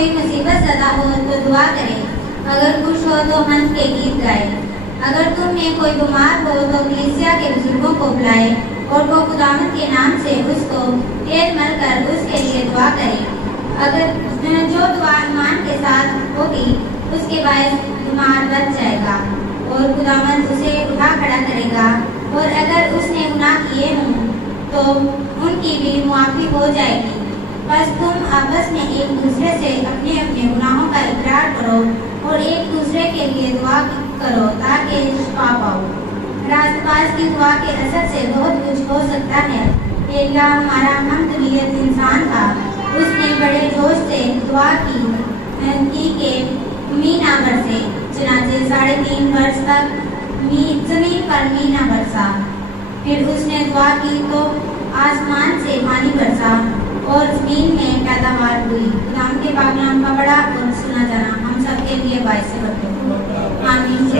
کوئی مصیبت زدہ ہو تو دعا کرے، اگر خوش ہو تو حمد کے گیت گائے۔ اگر تم میں کوئی بیمار ہو تو کلیسیا کے بزرگوں کو بلائے اور وہ خداوند کے نام سے اس کو تیل مل کر اس کے لیے دعا کرے۔ اگر جو دعا ایمان کے ساتھ ہوگی اس کے باعث بیمار بچ جائے گا اور خداوند اسے اٹھا کھڑا کرے گا، اور اگر اس نے گناہ کیے ہوں تو ان کی بھی معافی ہو جائے گی۔ بس تم آپس میں ایک دوسرے سے اپنے اپنے گناہوں کا اقرار کرو اور ایک دوسرے کے لیے دعا کرو تاکہ شفا پاؤ۔ راست باز کی دعا کے اثر سے بہت کچھ ہو سکتا ہے۔ ایلیا ہمارا ہم طبیعت انسان تھا، اس نے بڑے جوش سے دعا کی کہ مینہ نہ برسے، چنانچہ 3.5 برس تک زمین پر مینہ نہ برسا۔ پھر اس نے دعا کی تو آسمان سے پانی برسا اور زمین میں پیداوار ہوئی۔ خدا کے پاک نام کا بڑا اور سنا جانا ہم سب کے لیے باعث برکت ہو۔ آمین۔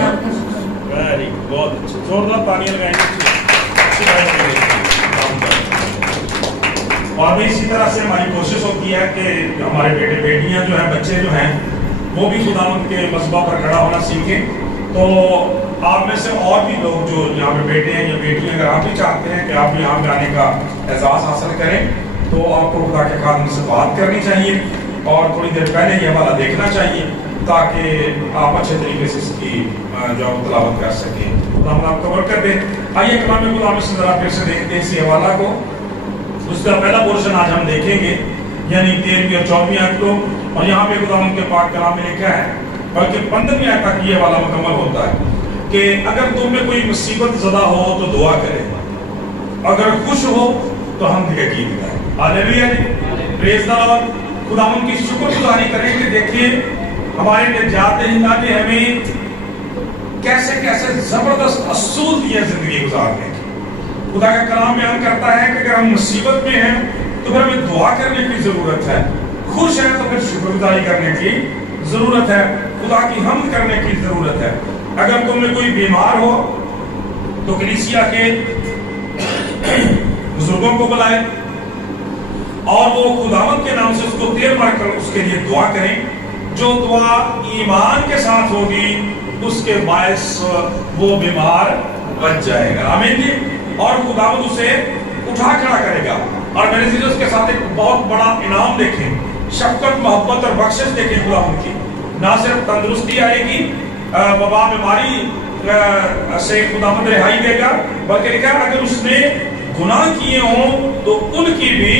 ویری گڈ، بہت اچھا، زوردار تالیاں لگائیں۔ اور بھی اسی طرح سے ہماری کوشش ہوتی ہے کہ ہمارے بیٹے بیٹیاں جو ہیں، بچے جو ہیں، وہ بھی خداوند کے مذبح پر کھڑا ہونا سیکھیں۔ تو آپ میں سے اور بھی لوگ جو یہاں پہ بیٹے ہیں یا بیٹیاں، اگر آپ بھی چاہتے ہیں کہ آپ یہاں پہ آنے کا اعزاز حاصل کریں تو آپ کو خدا کے خادم سے بات کرنی چاہیے اور تھوڑی دیر پہلے یہ حوالہ دیکھنا چاہیے تاکہ آپ اچھے طریقے سے اس کی جو تلاوت کر سکیں۔ خدا آپ کو برکت دے۔ آئیے کلام خدا میں سے ذرا پھر سے دیکھتے ہیں اسی حوالہ کو۔ اس کا پہلا پورشن آج ہم دیکھیں گے، یعنی 13ویں اور 14ویں آیت کو، اور یہاں پہ خدا کے پاک کلام میں لکھا ہے، بلکہ 15ویں آیت تک یہ حوالہ مکمل ہوتا ہے کہ اگر تم میں کوئی مصیبت زدہ ہو تو دعا کرے، اگر خوش ہو تو ہم کے گیت گائیں۔ ہاللیلویہ، پریز دی لارڈ۔ خداوند کی شکر گزاری کریں کہ دیکھیے ہمارے نجات دہندہ نے ہمیں کیسے کیسے زبردست اصول دیے زندگی گزارنے کی۔ خدا کا کلام بیان کرتا ہے کہ اگر ہم مصیبت میں ہیں تو پھر ہمیں دعا کرنے کی ضرورت ہے، خوش ہیں تو پھر شکر گزاری کرنے کی ضرورت ہے، خدا کی حمد کرنے کی ضرورت ہے۔ اگر تم میں کوئی بیمار ہو تو کلیسیا کے بزرگوں کو بلائے اور وہ خداوند کے نام سے اس کو تیل مار کر اس کے لیے دعا کریں۔ جو دعا ایمان کے ساتھ ہوگی اس کے باعث وہ بیمار بچ جائے گا۔ آمین جی۔ اور خداوند اسے اٹھا کھڑا کرے گا۔ اور میرے عزیزو اس کے ساتھ ایک بہت بڑا انعام دیکھیں، شفقت، محبت اور بخشش دیکھیں خداوند کی۔ نہ صرف تندرستی آئے گی، وبا بیماری سے خداوند رہائی دے گا، بلکہ لکھا ہے اگر اس نے گناہ کیے ہوں تو ان کی بھی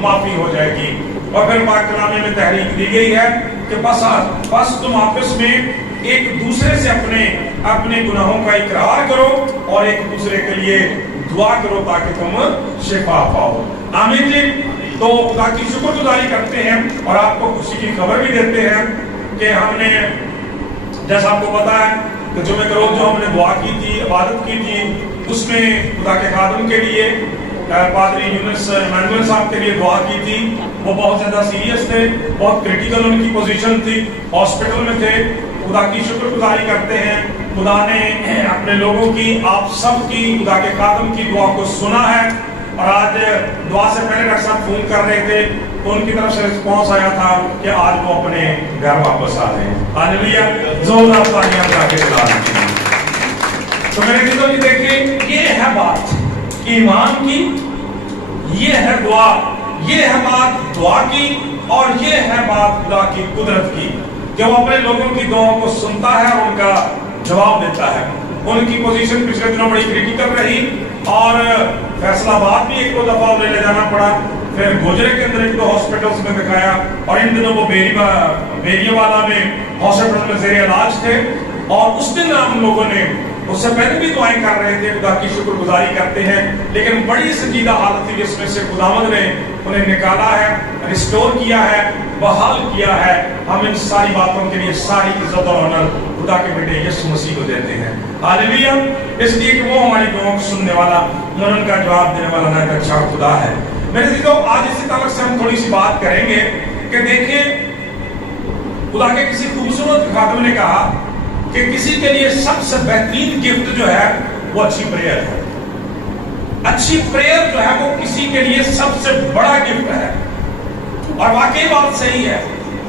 معافی ہو جائے گی۔ اور پھر پاک کلام میں تحریک دی گئی ہے کہ بس تم آپس میں ایک دوسرے سے اپنے گناہوں کا اقرار کرو اور ایک دوسرے کے لیے دعا کرو تاکہ تم شفا پاؤ۔ آمین جی۔ تو خدا کی شکر گزاری کرتے ہیں اور آپ کو خوشی کی خبر بھی دیتے ہیں کہ ہم نے، جیسا آپ کو پتا ہے کہ جمعہ کے روز جو ہم نے دعا کی تھی، عبادت کی تھی، اس میں خدا کے خادم کے لیے پادری یونس ایمانویل صاحب کے لیے دعا کی تھی۔ وہ بہت زیادہ سیریس تھے، بہت کریٹیکل ان کی پوزیشن تھی، ہاسپٹل میں تھے۔ خدا کی شکر گزاری کرتے ہیں، خدا نے اپنے لوگوں کی، آپ سب کی، خدا کے خادم کی دعا کو سنا ہے۔ اور آج دعا سے پہلے ڈاکٹر صاحب فون کر رہے تھے تو ان کی طرف سے رسپانس آیا تھا کہ آج وہ اپنے گھر واپس آ رہے ہیں۔ ہاللیلویہ، زوردار تالیاں بجا کے سلام کی۔ تو میرے عزیزو یہ دیکھیں، یہ ہے بات ایمان کی، یہ ہے دعا، یہ ہے بات دعا کی، اور یہ ہے بات خدا کی قدرت کی کہ وہ اپنے لوگوں کی دعاؤں کو سنتا ہے اور ان کا جواب دیتا ہے۔ ان کی پوزیشن پچھلے دنوں بڑی کریٹیکل رہی اور فیصلہ آباد بھی ایک دو دفعہ انہیں لے جانا پڑا، پھر گوجرے کے اندر ایک دو ہاسپٹلز میں دکھایا، اور ان دنوں وہ بیریہ والا میں ہاسپٹل میں زیر علاج تھے۔ اور اس دن ہم لوگوں نے، اس سے پہلے بھی دعائیں کر رہے تھے، خدا کی شکر گزاری کرتے ہیں، لیکن بڑی سنجیدہ حالت تھی جس میں سے خداوند نے انہیں نکالا ہے، ریسٹور کیا ہے، بحال کیا ہے۔ ہم ان ساری باتوں کے لیے ساری عزت اور آنر خدا کے بیٹے یسوع مسیح کو دیتے ہیں۔ ہاللیلویہ، اس لیے کہ وہ ہماری دعاؤں کو سننے والا اور ان کا جواب دینے والا نہ اچھا خدا ہے۔ میرے عزیزو، آج اسی تعلق سے ہم تھوڑی سی بات کریں گے کہ دیکھیں خدا کے کسی خوبصورت خادم نے کہا کہ کسی کے لیے سب سے بہترین گفٹ جو ہے وہ اچھی پریئر ہے۔ اچھی پریئر جو ہے وہ کسی کے لیے سب سے بڑا گفٹ ہے، اور واقعی بات صحیح ہے۔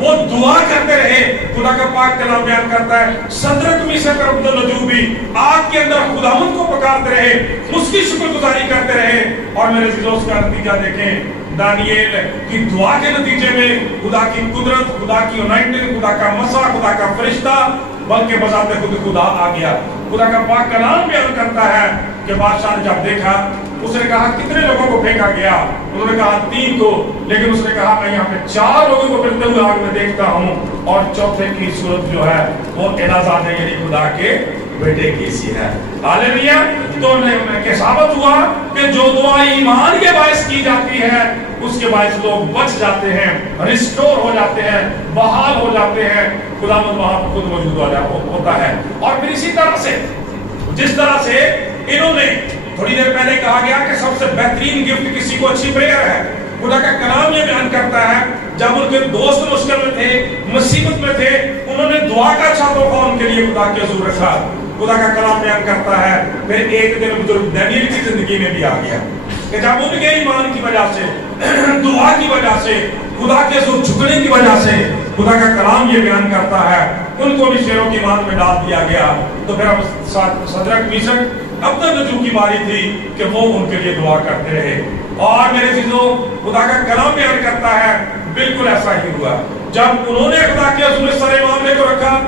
وہ دعا کرتے رہے. خدا کا پاک کلام بیان کرتا ہے صدرک میثاق عبدالنجوب بھی آگ کے اندر خداوند کو پکارتے رہے, اس کی شکر گزاری کرتے رہے. اور میرے عزیزو اس کا نتیجہ دیکھیں, دانیل کی دعا کے نتیجے میں خدا کی قدرت, خدا کی انائٹنگ, خدا کا مسا, خدا کا فرشتہ, بلکہ بذات خود خدا آ گیا. خدا کا پاک کلام بیان کرتا ہے کہ بادشاہ نے جب دیکھا, اس نے کہا کتنے لوگوں کو پھینکا گیا؟ انہوں نے کہا 3 کو, لیکن اس نے کہا میں یہاں پہ 4 لوگوں کو پھرتے ہوئے آگ میں دیکھتا ہوں, اور چوتھے کی صورت جو ہے وہ الازادہ یعنی خدا کے بیٹے کی سی ہے. ہاللیلویا. تو کہ ثابت ہوا کہ جو دعا ایمان کے باعث کی جاتی ہے اس کے باعث لوگ بچ جاتے ہیں, ریسٹور ہو جاتے ہیں, بحال ہو جاتے ہیں. خداوند وہاں پر خود موجود ہوتا ہے. اور پھر اسی طرح سے جس طرح سے انہوں نے تھوڑی دیر پہلے کہا گیا کہ سب سے بہترین گفٹ کسی کو اچھی پریئر ہے. خدا کا کلام یہ بیان کرتا ہے جب ان کے دوست مشکل میں تھے, مصیبت میں تھے, انہوں نے دعا کا اچھا تحفہ ان کے لیے خدا کے حضور رکھا. خدا کا کلام بیان کرتا ہے پھر ایک دن بزرگ دانیل کی زندگی میں بھی آ گیا کہ جب ان کے ایمان کی وجہ سے, دعا کی وجہ سے, خدا کے حضور جھکنے کی وجہ سے, خدا کا کلام یہ بیان کرتا ہے ان کو بھی شیروں کی مان میں ڈال دیا گیا. تو پھر اب صدرک میثاق عبدالنجوب کی باری تھی کہ وہ ان کے لیے دعا کرتے رہے. اور میرے عزیزو خدا کا کلام بیان کرتا ہے بالکل ایسا ہی ہوا. جب انہوں نے خدا کے حضور سارے معاملے کو رکھا,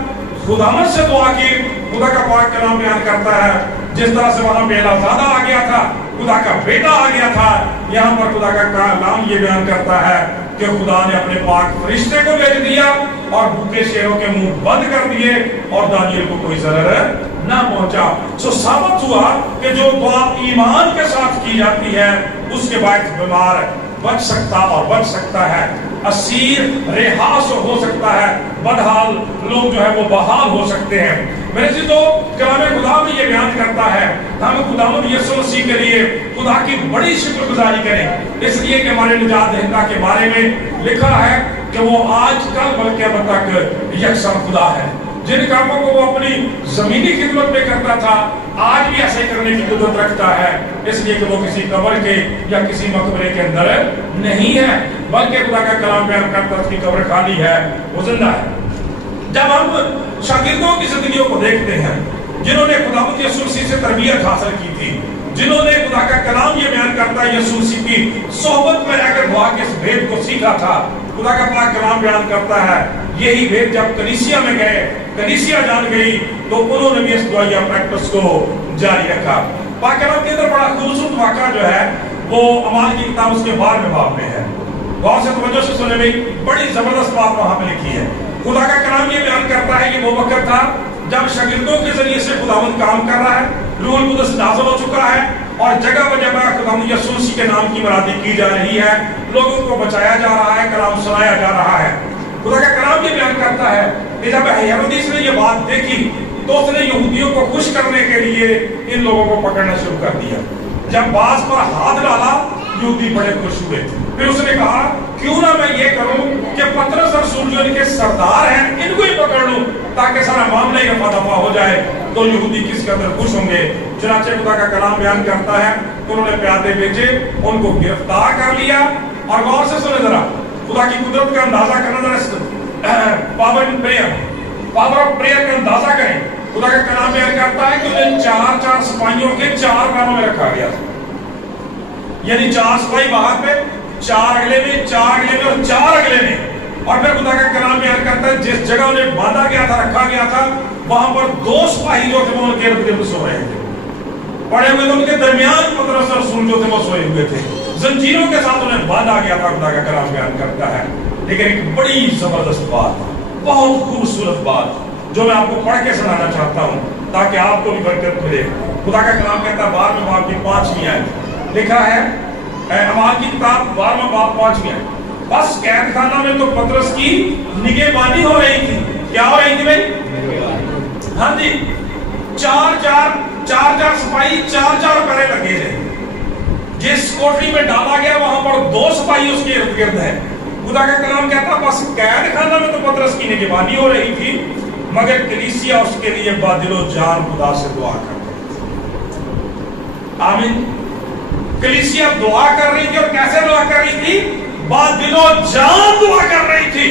خداوند سے دعا کی, خدا کا پاک کلام بیان کرتا ہے جس طرح سے وہاں پہ الازادہ آ گیا تھا, خدا کا بیٹا آ گیا تھا, یہاں پر خدا کا کلام یہ بیان کرتا ہے کہ خدا نے اپنے پاک فرشتے کو بھیج دیا اور بھوکے شیروں کے منہ بند کر دیے اور دانیل کو کوئی ضرر نہ پہنچا. سو ثابت ہوا کہ جو دعا ایمان کے ساتھ کی جاتی ہے اس کے باعث بیمار بچ سکتا اور بچ سکتا ہے, اسیر رہا ہو سکتا ہے, بدحال لوگ جو ہے وہ بحال ہو سکتے ہیں. میرے عزیزو کلام خدا بھی یہ بیان کرتا ہے ہم خداوند یسوع مسیح کے لیے خدا کی بڑی شکر گزاری کریں, اس لیے کہ ہمارے نجات دہندہ کے بارے میں لکھا ہے کہ وہ آج کل بلکہ اب تک یکساں خدا ہے. جن کاموں کو وہ اپنی زمینی خدمت میں کرتا تھا آج بھی ایسے کرنے کی قدرت رکھتا ہے, اس لیے کہ وہ کسی قبر کے یا کسی مقبرے کے اندر نہیں ہے, بلکہ خدا کا کلام بیان کرتا ہے اس کی قبر خالی ہے, وہ زندہ ہے. جب ہم شاگردوں کی زندگیوں کو دیکھتے ہیں جنہوں نے خداوند یسوع مسیح سے تربیت حاصل کی تھی, جنہوں نے خدا کا کلام یہ بیان کرتا ہے یسوع مسیح کی صحبت میں رہ کر دعا کے اس بھید کو سیکھا تھا, خدا کا پاک کلام بیان کرتا ہے یہی بھید جب کلیسیا میں گئے, کلیسیا جان گئی, تو انہوں نے بھی اس دعائیہ پریکٹس کو جاری رکھا. پاک کلام کے اندر بڑا خوبصورت واقعہ جو ہے وہ اعمال کی کتاب اس کے 12ویں باب میں ہے. غور سے توجہ سے سنیں بھائی, بڑی زبردست بات وہاں پہ لکھی ہے. خدا کا کلام یہ بیان کرتا ہے کہ وہ وقت تھا جب شاگردوں کے ذریعے سے خداوند کام کر رہا ہے, روح القدس نازل ہو چکا ہے اور جگہ بجگہ خداوند یسوع مسیح کے نام کی مرادی کی جا رہی ہے, لوگوں کو بچایا جا رہا ہے, کلام سنایا جا رہا ہے. خدا کا کلام یہ بیان کرتا ہے کہ جب ہیرودیس نے یہ بات دیکھی تو اس نے یہودیوں کو خوش کرنے کے لیے ان لوگوں کو پکڑنا شروع کر دیا. جب باز پر ہاتھ ڈالا یہودی بڑے خوش ہوئے. پھر اس نے کہا کیوں نہ میں یہ کروں کہ پترس رسول جو ان کے سردار ہیں ان کو ہی پکڑ لوں تاکہ سارا معاملہ ہی رفع دفع ہو جائے, تو یہودی کس قدر خوش ہوں گے. چنانچہ خدا کا کلام بیان کرتا ہے انہوں نے پیادے بھیجے, ان کو گرفتار کر لیا. اور غور سے سنیں ذرا, خدا کی قدرت کا اندازہ کرنا ذرا, پاور آف پریئر کا اندازہ کریں. خدا کا کلام بیان کرتا ہے کہ انہیں 4 سپاہیوں کے 4 کاموں میں رکھا گیا, یعنی 4 سپاہی باہر پہ, 4 اگلے میں, 4 اگلے میں اور 4 اگلے میں. اور پھر خدا کا کلام بیان کرتا ہے جس جگہ انہیں باندھا گیا تھا, رکھا گیا تھا, وہاں پر 2 سپاہی جو تھے وہ ان کے ارد گرد سو رہے تھے, پڑے ہوئے تھے. ان کے درمیان پترس رسول جو تھے وہ سوئے ہوئے تھے, زنجیروں کے ساتھ انہیں باندھا گیا تھا. خدا کا کلام بیان کرتا ہے. لیکن ایک بڑی زبردست بات, بہت خوبصورت بات جو میں آپ کو پڑھ کے سنانا چاہتا ہوں تاکہ آپ کو بھی برکت ملے. خدا کا کلام کہتا ہے 12ویں باب کی 5ویں آیت لکھا ہے, اعمال کی کتاب 12واں باب 5ویں آیت. بس قید خانہ میں تو پترس کی نگہبانی ہو رہی تھی. کیا ہو رہی تھی بھائی؟ ہاں جی, 4 سپاہی 4 پہرے لگے تھے. جس کوٹری میں ڈالا گیا وہاں پر 2 سپاہی اس کے ارد گرد ہے. خدا کا کلام کہتا بس قید خانہ میں تو پترس کی نگہبانی ہو رہی تھی مگر کلیسیا اس کے لیے بادل و جان خدا سے دعا کرتے. آمین. کلیسیا دعا کر رہی تھی, اور کیسے دعا کر رہی تھی؟ بادل و جان دعا کر رہی تھی.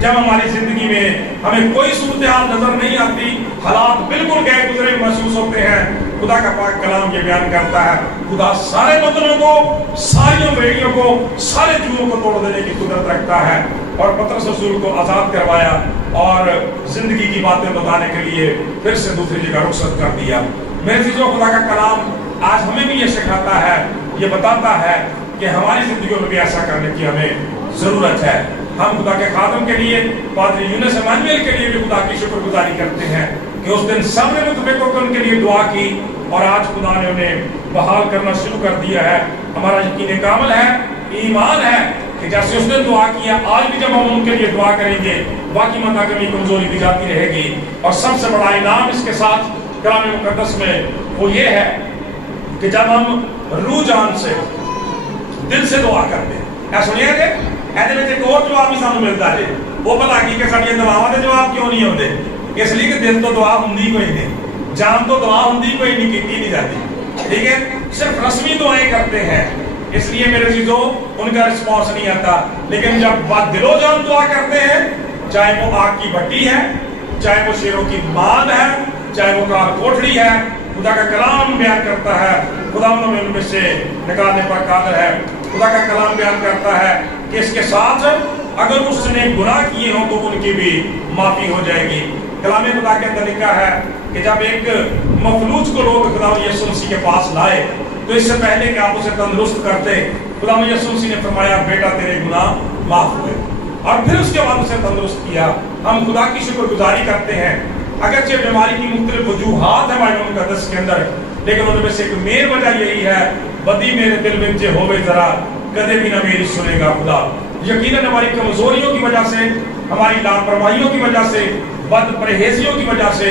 جب ہماری زندگی میں ہمیں کوئی صورتحال نظر نہیں آتی، حالات بالکل گئے گزرے محسوس ہوتے ہیں، خدا کا پاک کلام یہ بیان کرتا ہے خدا سارے بندوں کو، ساری بیڑیوں کو، سارے جوؤں کو توڑ دینے کی قدرت رکھتا ہے۔ اور پطرس رسول کو آزاد کروایا اور زندگی کی باتیں بتانے کے لیے پھر سے دوسری جگہ رخصت کر دیا۔ میرے عزیزو، خدا کا کلام آج ہمیں بھی یہ سکھاتا ہے، یہ بتاتا ہے کہ ہماری زندگیوں میں بھی ایسا کرنے کی ہمیں ضرورت ہے۔ ہم خدا کے خادم کے لیے، پادری یونس ایمانویل کے لیے بھی خدا کی شکر گزاری کرتے ہیں کہ اس دن سب نے متفق ہو کر ان کے لیے دعا کی اور آج خدا نے انہیں بحال کرنا شروع کر دیا ہے۔ ہمارا یقین کامل ہے، ایمان ہے کہ جیسے اس نے دعا کیا، آج بھی جب ہم ان کے لیے دعا کریں گے باقی متا کمی کمزوری دی جاتی رہے گی۔ اور سب سے بڑا انعام اس کے ساتھ کلام مقدس میں وہ یہ ہے کہ جب ہم روح جان سے، دل سے دعا کرتے ہیں، سنیے گے ایک اور جواب بھی سانو ملتا ہے، وہ بلا کی کہ ساری دعاواں دے جواب کیوں نہیں ہوتے؟ اس لیے کہ دل تو دعا ہوندی کوئی نہیں، جان تو دعا ہوندی کوئی نہیں، کی نہیں جاتی، ٹھیک ہے؟ صرف رسمی دعائیں کرتے ہیں، اس لیے میرے عزیزو ان کا رسپانس نہیں آتا۔ لیکن جب بات دل و جان دعا کرتے ہیں، چاہے وہ آگ کی بھٹی ہے، چاہے وہ شیروں کی مان ہے، چاہے وہ کار کوٹڑی ہے، خدا کا کلام بیان کرتا ہے خدا ان میں سے نکالنے پر قادر ہے۔ خدا کا کلام بیان کرتا ہے کہ اس کے ساتھ اگر اس نے گناہ کیے ہوں تو ان کی بھی معافی ہو جائے گی۔ کلام خدا کے اندر لکھا ہے کہ جب ایک مفلوج کو لوگ خدا یسوع مسیح کے پاس لائے تو اس سے پہلے کہ آپ اسے تندرست کرتے، خدا یسوع مسیح نے فرمایا بیٹا تیرے گناہ معاف ہوئے، اور پھر اس کے بعد اسے تندرست کیا۔ ہم خدا کی شکر گزاری کرتے ہیں، اگرچہ بیماری کی مختلف وجوہات ہیں بائبل مقدس کے اندر، لیکن ان میں سے ایک مین وجہ یہی ہے بدی میرے دل میں جے ہوئے ذرا کدے بھی نہ میری سنے گا خدا۔ یقیناً ہماری کمزوریوں کی وجہ سے، ہماری لاپرواہیوں کی وجہ سے، بد پرہیزیوں کی وجہ سے،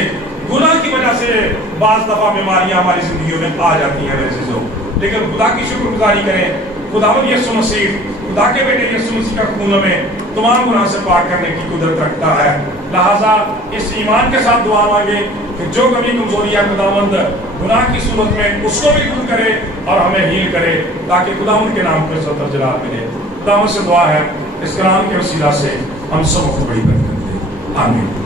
گناہ کی وجہ سے بعض دفعہ بیماریاں ہماری زندگیوں میں آ جاتی ہیں میرے عزیزو، لیکن خدا کی شکر گزاری کریں۔ خداوند یسوع مسیح، خدا کے بیٹے یسوع مسیح کا خون ہمیں تمام گناہ سے پاک کرنے کی قدرت رکھتا ہے۔ لہٰذا اس ایمان کے ساتھ دعا مانگے کہ جو کمی کمزوریاں خداوند گناہ کی صورت میں اس کو بھی دور کرے اور ہمیں ہیل کرے، تاکہ خداوند کے نام پہ سب جلال ملے۔ خداوند سے دعا ہے اس کلام کے وسیلہ سے ہم سب کو بڑی برکت دے، آمین۔